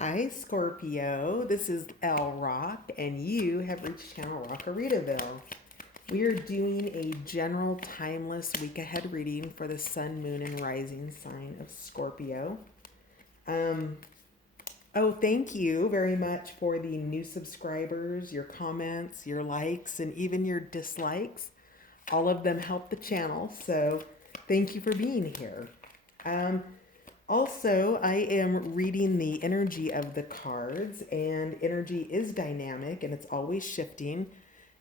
Hi, Scorpio. This is El Rock, and you have reached Channel Rockaritaville. We are doing a general timeless week ahead reading for the sun, moon, and rising sign of Scorpio. Um, thank you very much for the new subscribers, your comments, your likes, and even your dislikes. All of them help the channel, so thank you for being here. Um, Also, I am reading the energy of the cards, and energy is dynamic and it's always shifting.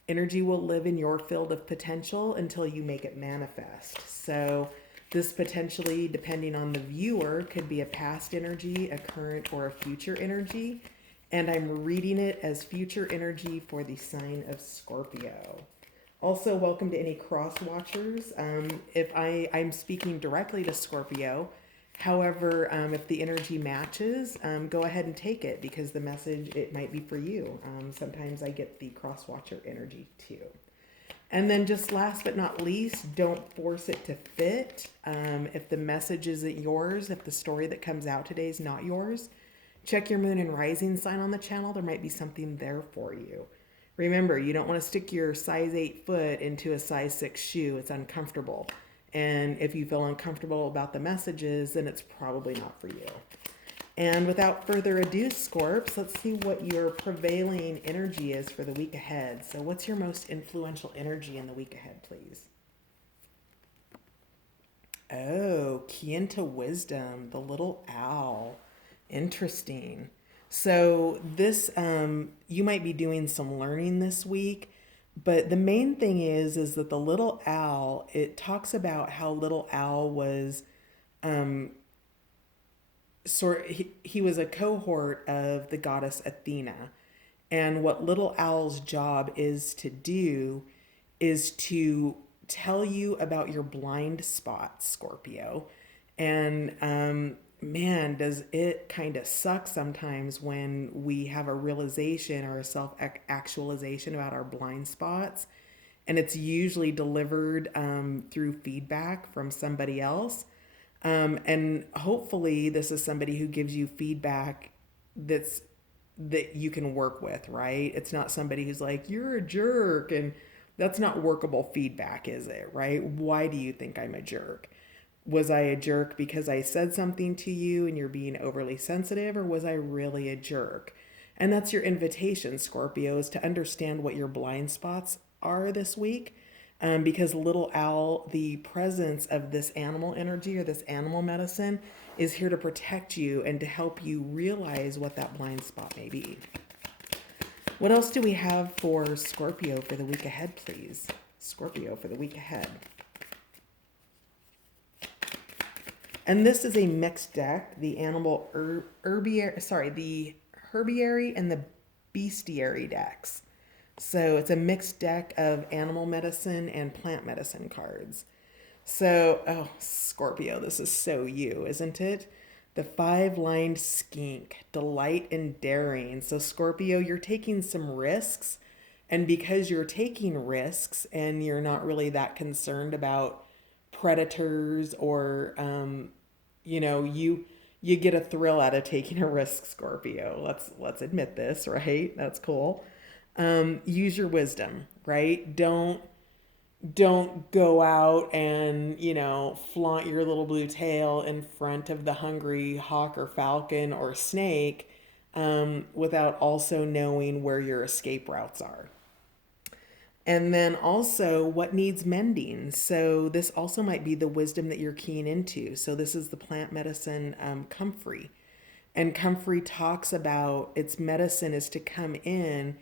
Energy will live in your field of potential until you make it manifest. So, this potentially, depending on the viewer, could be a past energy, a current, or a future energy. And I'm reading it as future energy for the sign of Scorpio. Also, welcome to any cross watchers. If I'm speaking directly to Scorpio, however, if the energy matches, go ahead and take it because the message, it might be for you. Sometimes I get the cross watcher energy too. And then just last but not least, don't force it to fit. If the message isn't yours, if the story that comes out today is not yours, check your moon and rising sign on the channel. There might be something there for you. Remember, you don't want to stick your size 8 foot into a size 6 shoe. It's uncomfortable. And if you feel uncomfortable about the messages, then it's probably not for you. And without further ado, Scorps, let's see what your prevailing energy is for the week ahead. So, what's your most influential energy in the week ahead, please? Oh, key into wisdom, the little owl. Interesting. So this you might be doing some learning this week, but the main thing is that the little owl, it talks about how little owl was he was a cohort of the goddess Athena. And what little owl's job is to do is to tell you about your blind spots, Scorpio. And man, does it kind of suck sometimes when we have a realization or a self actualization about our blind spots. And it's usually delivered through feedback from somebody else. And hopefully, this is somebody who gives you feedback that's that you can work with, right? It's not somebody who's like, you're a jerk. And that's not workable feedback, is it, right? Why do you think I'm a jerk? Was I a jerk because I said something to you and you're being overly sensitive, or was I really a jerk? And that's your invitation, Scorpios, to understand what your blind spots are this week. Because little owl, the presence of this animal energy or this animal medicine is here to protect you and to help you realize what that blind spot may be. What else do we have for Scorpio for the week ahead, please? Scorpio for the week ahead. And this is a mixed deck, the animal the herbiary and the bestiary decks. So it's a mixed deck of animal medicine and plant medicine cards. So, oh, Scorpio, this is so you, isn't it? The five-lined skink, delight and daring. So, Scorpio, you're taking some risks. And because you're taking risks and you're not really that concerned about predators or, you get a thrill out of taking a risk, Scorpio. Let's admit this, right? That's cool. Use your wisdom, right? Don't go out and flaunt your little blue tail in front of the hungry hawk or falcon or snake without also knowing where your escape routes are. And then also what needs mending. So this also might be the wisdom that you're keying into. So this is the plant medicine comfrey. And comfrey talks about its medicine is to come in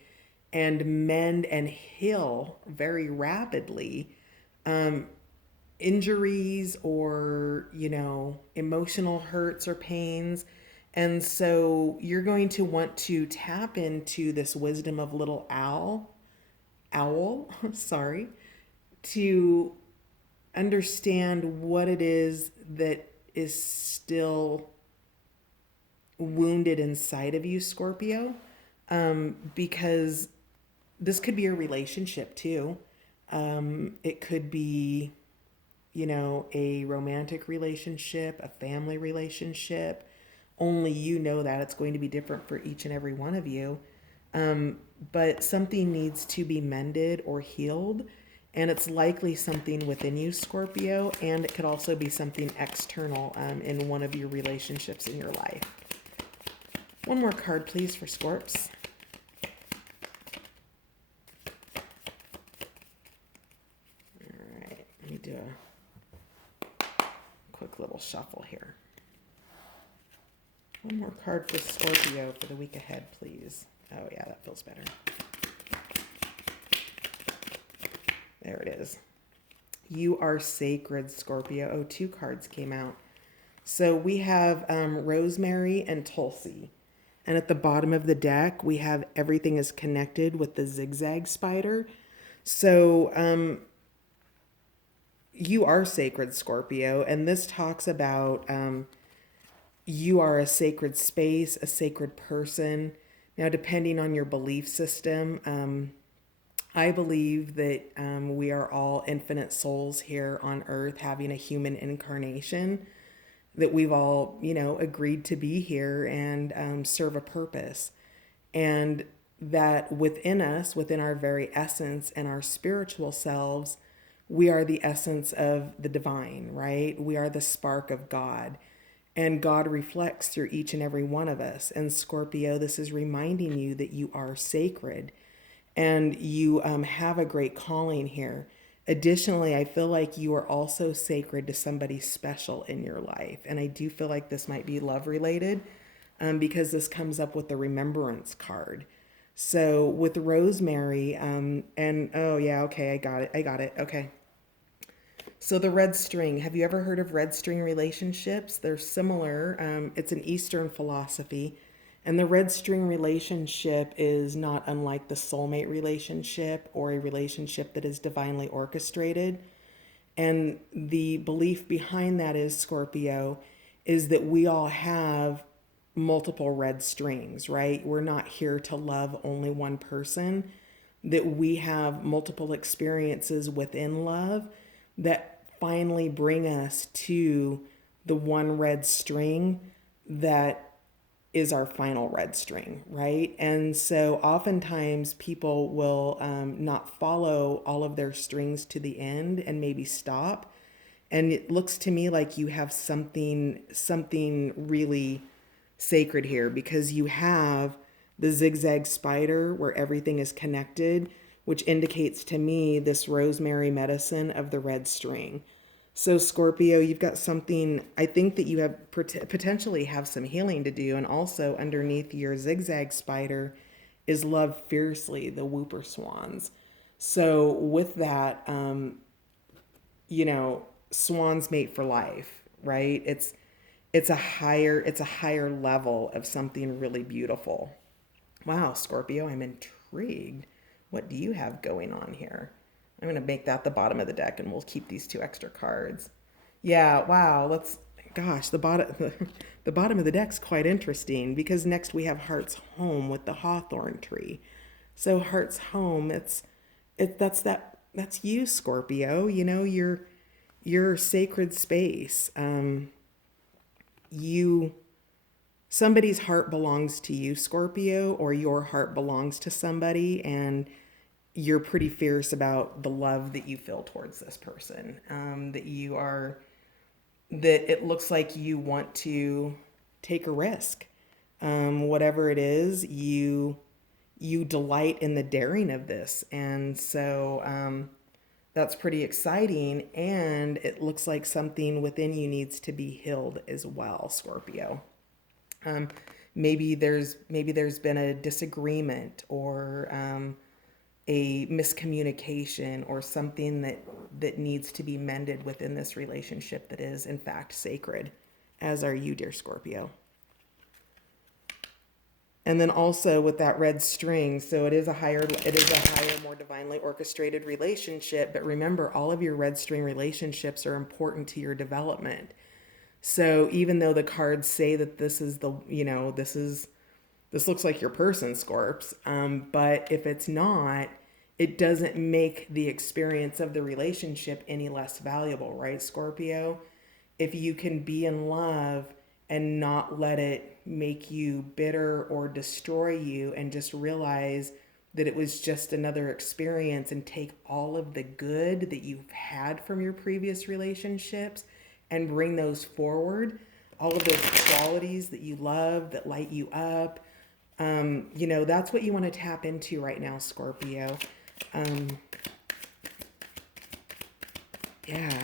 and mend and heal very rapidly injuries or, emotional hurts or pains. And so you're going to want to tap into this wisdom of little owl, sorry, to understand what it is that is still wounded inside of you, Scorpio, because this could be a relationship too. It could be, a romantic relationship, a family relationship, only you know that. It's going to be different for each and every one of you. But something needs to be mended or healed. And it's likely something within you, Scorpio, and it could also be something external in one of your relationships in your life. One more card, please, for Scorps. All right, let me do a quick little shuffle here. One more card for Scorpio for the week ahead, please. Oh, yeah, that feels better. There it is. You are sacred, Scorpio. Oh, 2 cards came out. So we have Rosemary and Tulsi. And at the bottom of the deck, we have everything is connected with the zigzag spider. So you are sacred, Scorpio. And this talks about you are a sacred space, a sacred person. Now, depending on your belief system, I believe that we are all infinite souls here on earth having a human incarnation, that we've all, agreed to be here and serve a purpose. And that within us, within our very essence and our spiritual selves, we are the essence of the divine, right? We are the spark of God. And God reflects through each and every one of us. And Scorpio, this is reminding you that you are sacred and you have a great calling here. Additionally, I feel like you are also sacred to somebody special in your life. And I do feel like this might be love related because this comes up with the remembrance card. So with Rosemary, and oh yeah, okay, I got it. Okay. So the red string, have you ever heard of red string relationships? They're similar. It's an Eastern philosophy. And the red string relationship is not unlike the soulmate relationship or a relationship that is divinely orchestrated. And the belief behind that is, Scorpio, is that we all have multiple red strings, right? We're not here to love only one person, that we have multiple experiences within love that finally bring us to the one red string that is our final red string, right? And so oftentimes people will not follow all of their strings to the end and maybe stop. And it looks to me like you have something really sacred here, because you have the zigzag spider where everything is connected, which indicates to me this rosemary medicine of the red string. So Scorpio, you've got something, I think that you have potentially have some healing to do. And also underneath your zigzag spider is love fiercely, the whooper swans. So with that, swans mate for life, right? It's a higher level of something really beautiful. Wow, Scorpio, I'm intrigued. What do you have going on here? I'm going to make that the bottom of the deck, and we'll keep these 2 extra cards. Yeah, wow. The bottom the bottom of the deck's quite interesting, because next we have Heart's Home with the hawthorn tree. So Heart's Home, that's you, Scorpio. Your sacred space. Somebody's heart belongs to you, Scorpio, or your heart belongs to somebody, and you're pretty fierce about the love that you feel towards this person. That it looks like you want to take a risk. Whatever it is, you delight in the daring of this. And so that's pretty exciting. And it looks like something within you needs to be healed as well, Scorpio. Maybe there's been a disagreement or a miscommunication or something that needs to be mended within this relationship that is in fact sacred, as are you, dear Scorpio. And then also with that red string, so it is a higher, more divinely orchestrated relationship. But remember, all of your red string relationships are important to your development. So even though the cards say that this looks like your person, Scorps, but if it's not, it doesn't make the experience of the relationship any less valuable, right, Scorpio? If you can be in love and not let it make you bitter or destroy you, and just realize that it was just another experience, and take all of the good that you've had from your previous relationships and bring those forward. All of those qualities that you love, that light you up. That's what you want to tap into right now, Scorpio. Um, yeah.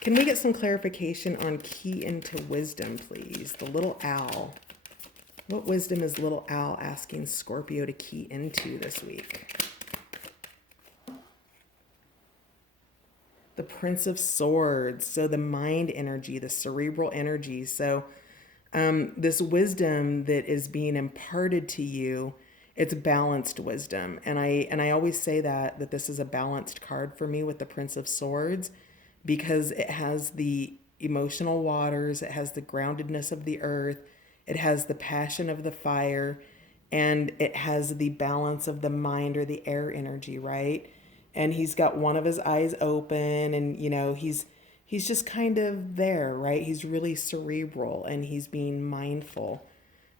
Can we get some clarification on key into wisdom, please? The little owl. What wisdom is little owl asking Scorpio to key into this week? The Prince of Swords. So the mind energy, the cerebral energy. So this wisdom that is being imparted to you, it's balanced wisdom. And I always say that this is a balanced card for me with the Prince of Swords, because it has the emotional waters, it has the groundedness of the earth, it has the passion of the fire, and it has the balance of the mind or the air energy, right? And he's got one of his eyes open, and he's just kind of there, right? He's really cerebral, and he's being mindful,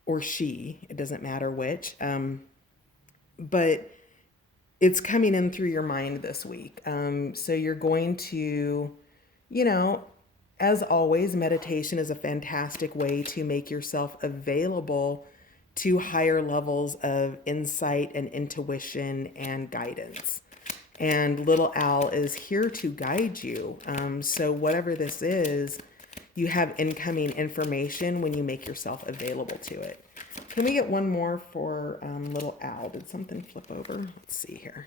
or she, it doesn't matter which. But it's coming in through your mind this week. So you're going to, you know, as always, meditation is a fantastic way to make yourself available to higher levels of insight and intuition and guidance. And Little Owl is here to guide you. So whatever this is, you have incoming information when you make yourself available to it. Can we get one more for Little Owl? Did something flip over? Let's see here.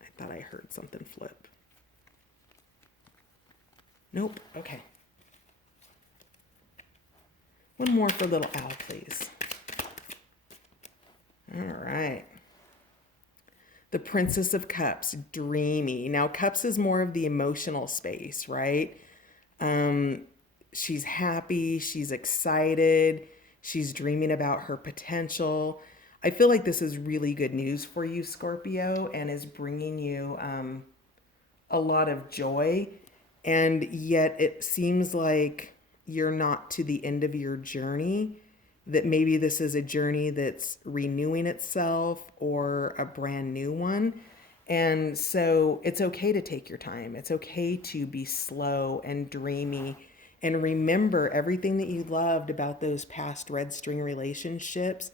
I thought I heard something flip. Nope. Okay. One more for Little Owl, please. All right. The Princess of Cups, dreamy. Now, Cups is more of the emotional space, right? She's happy, she's excited, she's dreaming about her potential. I feel like this is really good news for you, Scorpio, and is bringing you a lot of joy. And yet it seems like you're not to the end of your journey, that maybe this is a journey that's renewing itself or a brand new one. And so it's okay to take your time. It's okay to be slow and dreamy and remember everything that you loved about those past red string relationships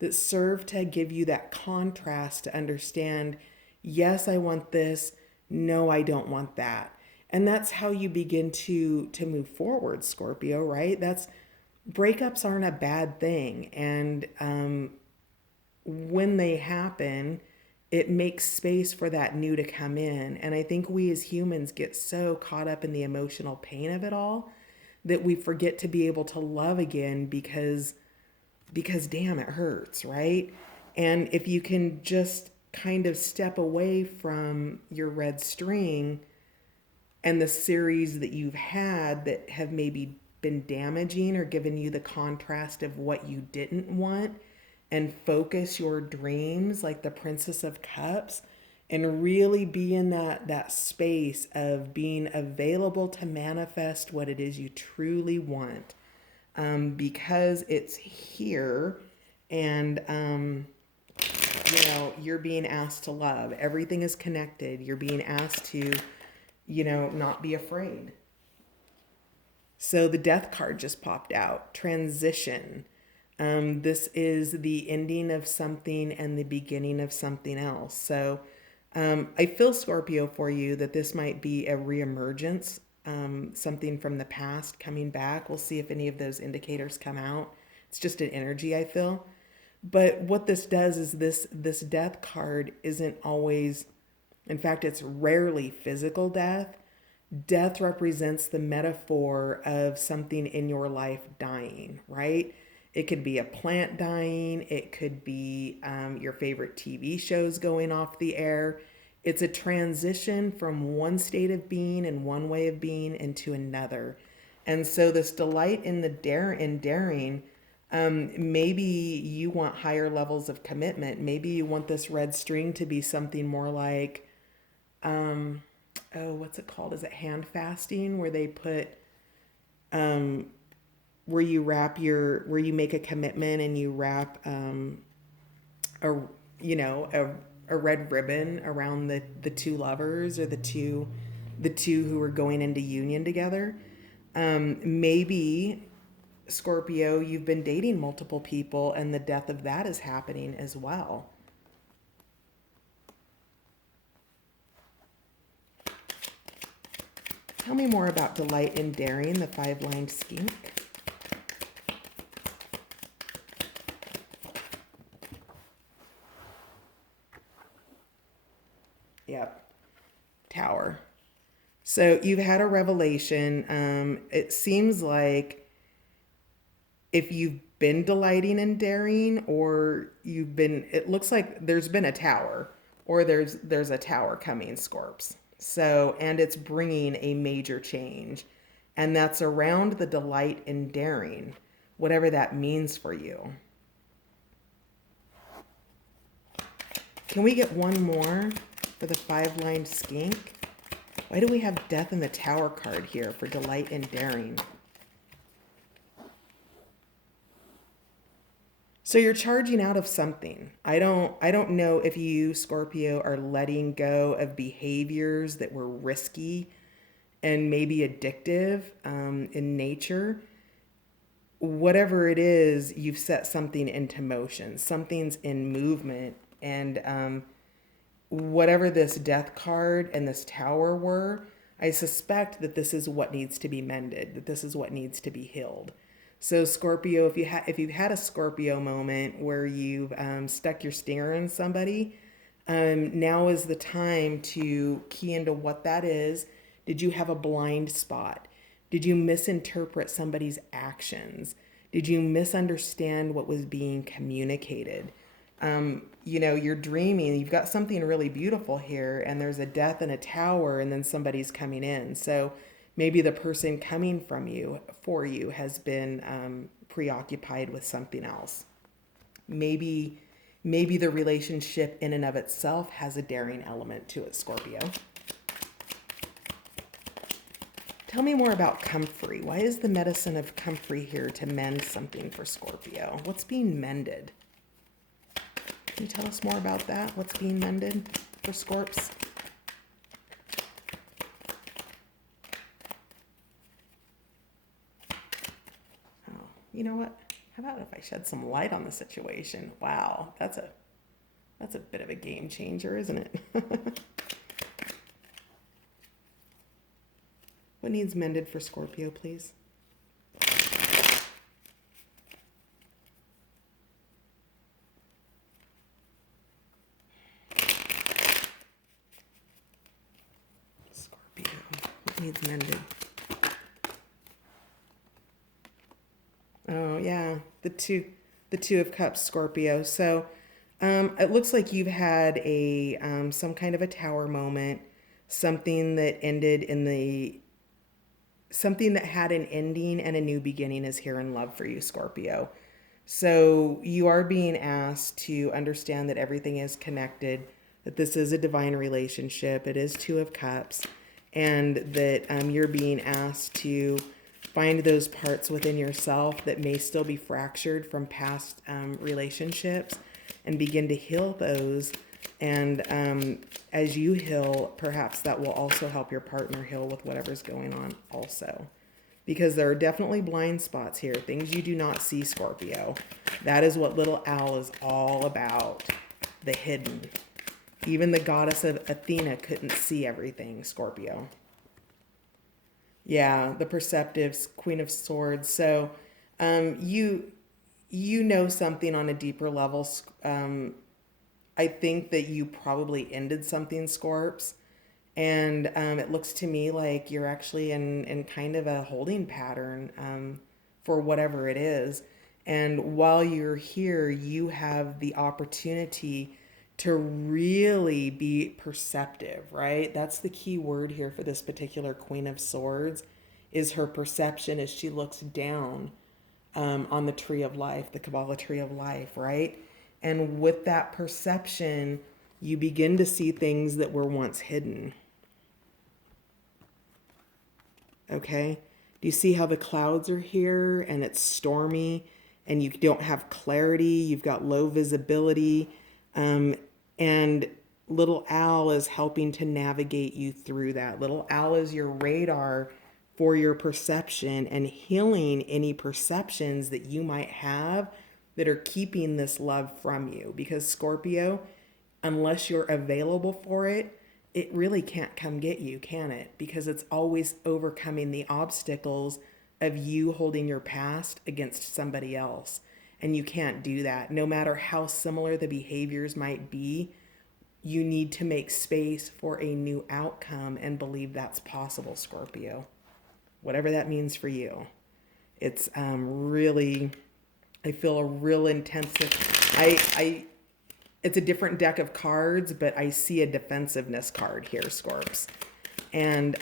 that serve to give you that contrast to understand, yes, I want this. No, I don't want that. And that's how you begin to move forward, Scorpio, right? Breakups aren't a bad thing. And when they happen, it makes space for that new to come in. And I think we as humans get so caught up in the emotional pain of it all that we forget to be able to love again, because damn, it hurts, right? And if you can just kind of step away from your red string and the series that you've had that have maybe been damaging or given you the contrast of what you didn't want, and focus your dreams like the Princess of Cups, and really be in that space of being available to manifest what it is you truly want, because it's here. And you're being asked to love. Everything is connected. You're being asked to not be afraid. So the Death card just popped out. Transition. This is the ending of something and the beginning of something else. So I feel, Scorpio, for you that this might be a reemergence, something from the past coming back. We'll see if any of those indicators come out. It's just an energy I feel. But what this does is this Death card isn't always, in fact, it's rarely physical death. Death represents the metaphor of something in your life dying, right? It could be a plant dying. It could be your favorite TV shows going off the air. It's a transition from one state of being and one way of being into another. And so this delight in daring, maybe you want higher levels of commitment. Maybe you want this red string to be something more like, what's it called? Is it hand fasting, where they put where you make a commitment and you wrap a you know a red ribbon around the two lovers, or the two who are going into union together. Maybe, Scorpio, you've been dating multiple people and the death of that is happening as well. Tell me more about delight and daring, the five-lined skink. Yep. Tower. So you've had a revelation. It seems like if you've been delighting and daring, or it looks like there's been a tower, or there's a tower coming, Scorps. So, and it's bringing a major change, and that's around the delight and daring, whatever that means for you. Can we get one more for the five-lined skink? Why do we have death in the tower card here for delight and daring? So you're charging out of something. I don't know if you, Scorpio, are letting go of behaviors that were risky and maybe addictive in nature. Whatever it is, you've set something into motion. Something's in movement, and whatever this death card and this tower were, I suspect that this is what needs to be mended, that this is what needs to be healed. So Scorpio, if you've had a Scorpio moment where you've stuck your stinger in somebody, now is the time to key into what that is. Did you have a blind spot? Did you misinterpret somebody's actions? Did you misunderstand what was being communicated? You're dreaming, you've got something really beautiful here, and there's a death in a tower, and then somebody's coming in. So maybe the person coming for you has been preoccupied with something else. Maybe the relationship in and of itself has a daring element to it, Scorpio. Tell me more about comfrey. Why is the medicine of comfrey here to mend something for Scorpio? What's being mended? Can you tell us more about that? What's being mended for Scorps? Oh, you know what? How about if I shed some light on the situation? Wow, that's a bit of a game changer, isn't it? What needs mended for Scorpio, please? Scorpio, what needs mended? Oh yeah, the two of cups, Scorpio. So it looks like you've had some kind of a tower moment, something that had an ending and a new beginning is here in love for you, Scorpio. So you are being asked to understand that everything is connected, that this is a divine relationship. It is two of cups, and that you're being asked to find those parts within yourself that may still be fractured from past relationships, and begin to heal those. And as you heal, perhaps that will also help your partner heal with whatever's going on also. Because there are definitely blind spots here, things you do not see, Scorpio. That is what little owl is all about, the hidden. Even the goddess of Athena couldn't see everything, Scorpio. Yeah, the perceptive Queen of Swords. So you know something on a deeper level. I think that you probably ended something, Scorps. And it looks to me like you're actually in kind of a holding pattern for whatever it is. And while you're here, you have the opportunity to really be perceptive, right? That's the key word here for this particular Queen of Swords, is her perception as she looks down on the tree of life, the Kabbalah tree of life, right? And with that perception, you begin to see things that were once hidden. Okay? Do you see how the clouds are here and it's stormy and you don't have clarity? You've got low visibility. And little Al is helping to navigate you through that. Little Al is your radar for your perception and healing any perceptions that you might have that are keeping this love from you. Because Scorpio, unless you're available for it, it really can't come get you, can it? Because it's always overcoming the obstacles of you holding your past against somebody else. And you can't do that. No matter how similar the behaviors might be, you need to make space for a new outcome and believe that's possible, Scorpio. Whatever that means for you. It's really, I feel a real intensive, it's a different deck of cards, but I see a defensiveness card here, Scorps. And,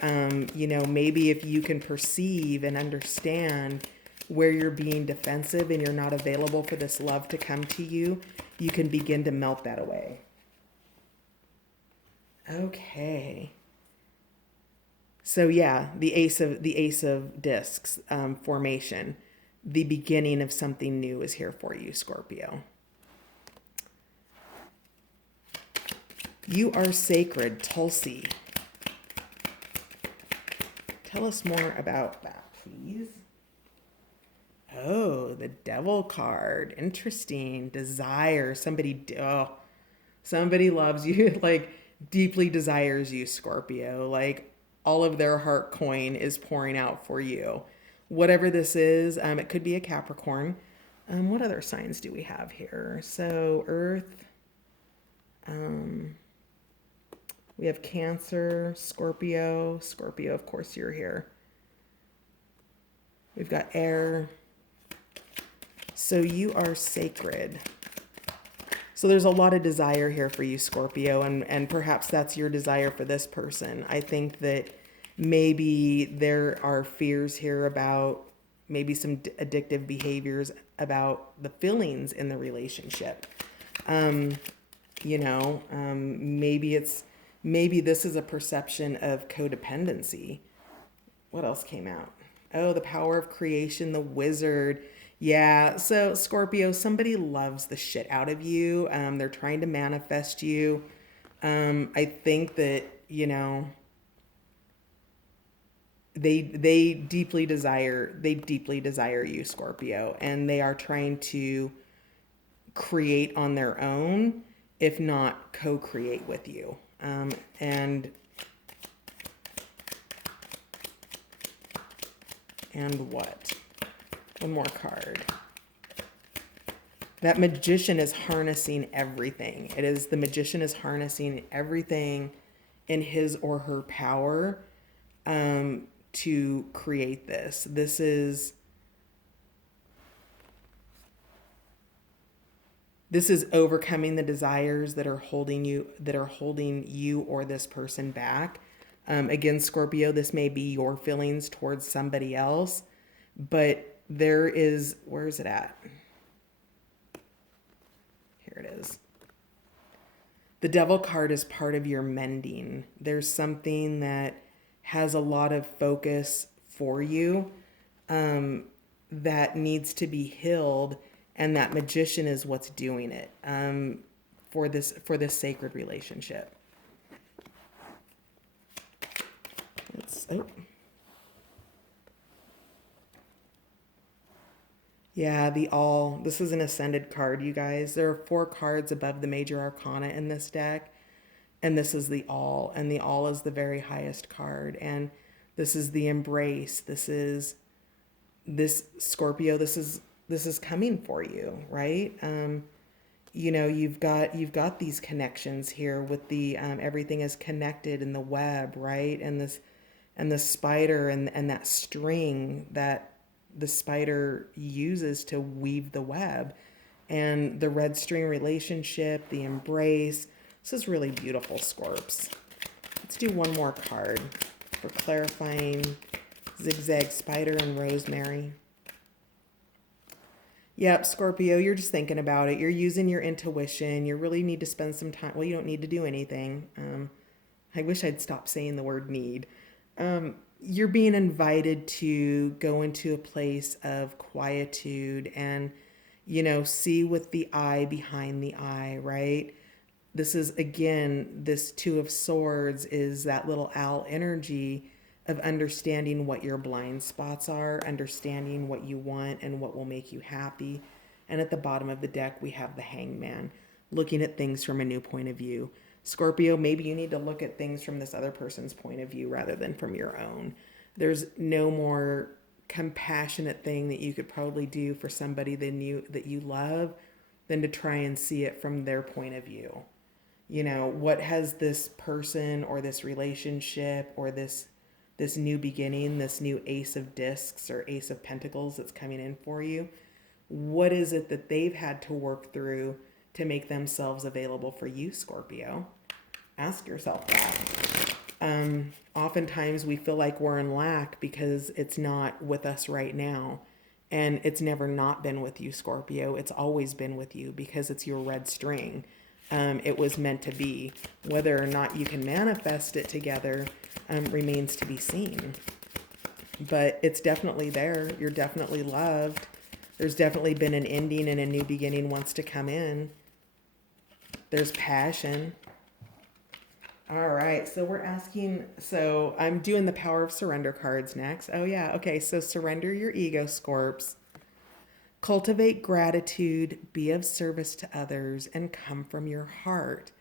maybe if you can perceive and understand where you're being defensive and you're not available for this love to come to you, you can begin to melt that away. Okay. So yeah, the Ace of Discs formation, the beginning of something new is here for you, Scorpio. You are sacred, Tulsi. Tell us more about that, please. Oh, the Devil card. Interesting. Desire. Somebody loves you, like deeply desires you, Scorpio. Like all of their heart coin is pouring out for you. Whatever this is, it could be a Capricorn. What other signs do we have here? So Earth. We have Cancer, Scorpio. Scorpio, of course, you're here. We've got air. So you are sacred. So there's a lot of desire here for you, Scorpio, and perhaps that's your desire for this person. I think that maybe there are fears here about maybe some addictive behaviors about the feelings in the relationship. Maybe this is a perception of codependency. What else came out? Oh, the power of creation, the wizard. Yeah, so Scorpio, somebody loves the shit out of you. They're trying to manifest you. I think that, they deeply desire you, Scorpio, and they are trying to create on their own, if not co-create with you. And what? One more card. That magician is harnessing everything. The magician is harnessing everything in his or her power to create this. This is overcoming the desires that are holding you or this person back. Again, Scorpio, this may be your feelings towards somebody else, but where is it at? Here it is. The Devil card is part of your mending. There's something that has a lot of focus for you that needs to be healed. And that magician is what's doing it for this sacred relationship. Yeah, the All. This is an ascended card, you guys. There are 4 cards above the major arcana in this deck. And this is the All. And the All is the very highest card. And this is the embrace. This Scorpio, this is coming for you, right? You've got these connections here with the everything is connected in the web, right? And the spider and that string that the spider uses to weave the web, and the red string relationship, the embrace. This is really beautiful, Scorps. Let's do one more card for clarifying zigzag spider and rosemary. Yep, Scorpio, you're just thinking about it. You're using your intuition. You really need to spend some time. Well, you don't need to do anything. I wish I'd stop saying the word need. you're being invited to go into a place of quietude and, see with the eye behind the eye, right? This is, again, this Two of Swords is that little owl energy of understanding what your blind spots are, understanding what you want and what will make you happy. And at the bottom of the deck, we have the Hangman, looking at things from a new point of view. Scorpio, maybe you need to look at things from this other person's point of view rather than from your own. There's no more compassionate thing that you could probably do for somebody that you love than to try and see it from their point of view. What has this person or this relationship or this new beginning, this new Ace of Discs or Ace of Pentacles that's coming in for you, what is it that they've had to work through to make themselves available for you, Scorpio? Ask yourself that. Oftentimes we feel like we're in lack because it's not with us right now. And it's never not been with you, Scorpio. It's always been with you because it's your red string. It was meant to be. Whether or not you can manifest it together remains to be seen. But it's definitely there. You're definitely loved. There's definitely been an ending and a new beginning wants to come in. There's passion. All right, so I'm doing the Power of Surrender cards next. Oh yeah, okay, so surrender your ego, Scorps. Cultivate gratitude, be of service to others, and come from your heart.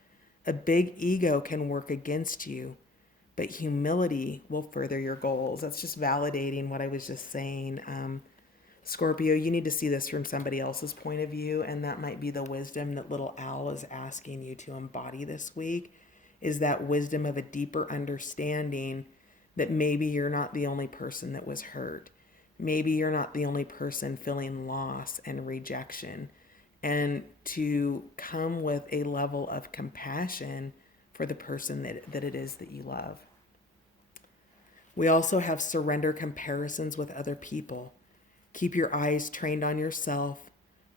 A big ego can work against you, but humility will further your goals. That's just validating what I was just saying. Scorpio, you need to see this from somebody else's point of view, and that might be the wisdom that little owl is asking you to embody this week, is that wisdom of a deeper understanding that maybe you're not the only person that was hurt. Maybe you're not the only person feeling loss and rejection, and to come with a level of compassion for the person that it is that you love. We also have surrender comparisons with other people. Keep your eyes trained on yourself.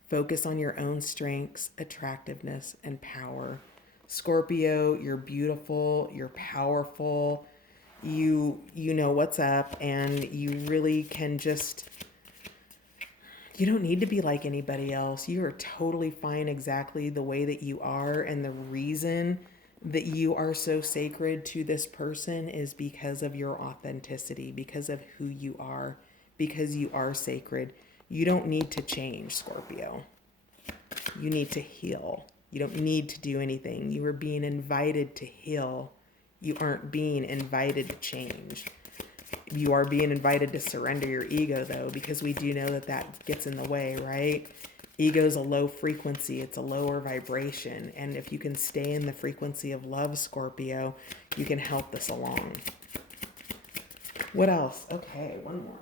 Focus on your own strengths, attractiveness, and power. Scorpio, you're beautiful, you're powerful, you know what's up, and you really can you don't need to be like anybody else. You are totally fine exactly the way that you are, and the reason that you are so sacred to this person is because of your authenticity, because of who you are, because you are sacred. You don't need to change, Scorpio. You need to heal. You don't need to do anything. You are being invited to heal. You aren't being invited to change. You are being invited to surrender your ego, though, because we do know that gets in the way, right? Ego is a low frequency. It's a lower vibration. And if you can stay in the frequency of love, Scorpio, you can help this along. What else? Okay, one more.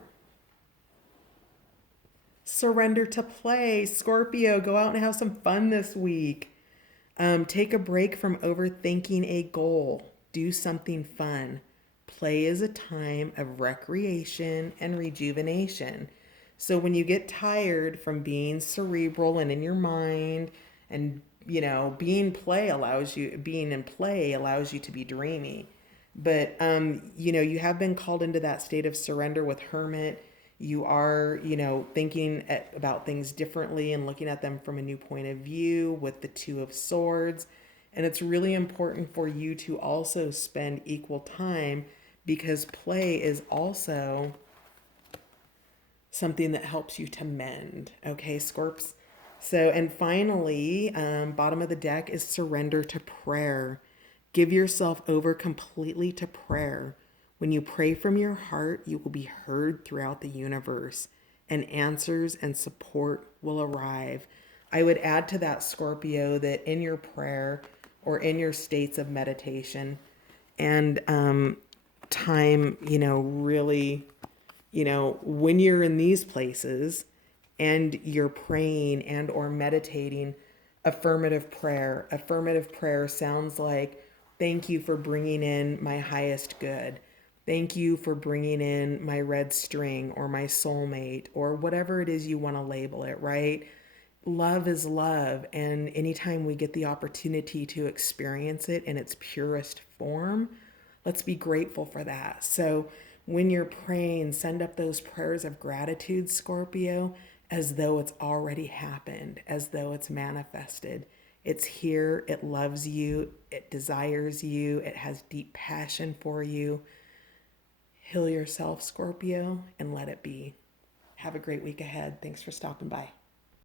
Surrender to play. Scorpio, go out and have some fun this week. Take a break from overthinking a goal. Do something fun. Play is a time of recreation and rejuvenation. So when you get tired from being cerebral and in your mind, and being in play allows you to be dreamy. But you have been called into that state of surrender with Hermit. You are, thinking about things differently and looking at them from a new point of view with the Two of Swords. And it's really important for you to also spend equal time, because play is also something that helps you to mend. Okay, Scorps? So, and finally, bottom of the deck is surrender to prayer. Give yourself over completely to prayer. When you pray from your heart, you will be heard throughout the universe, and answers and support will arrive. I would add to that, Scorpio, that in your prayer or in your states of meditation and time, really, when you're in these places and you're praying and or meditating, affirmative prayer sounds like, thank you for bringing in my highest good. Thank you for bringing in my red string or my soulmate or whatever it is you want to label it, right? Love is love. And anytime we get the opportunity to experience it in its purest form, let's be grateful for that. So When you're praying, send up those prayers of gratitude, Scorpio, as though it's already happened, as though it's manifested. It's here, it loves you, it desires you, it has deep passion for you. Heal yourself, Scorpio, and let it be. Have a great week ahead. Thanks for stopping by.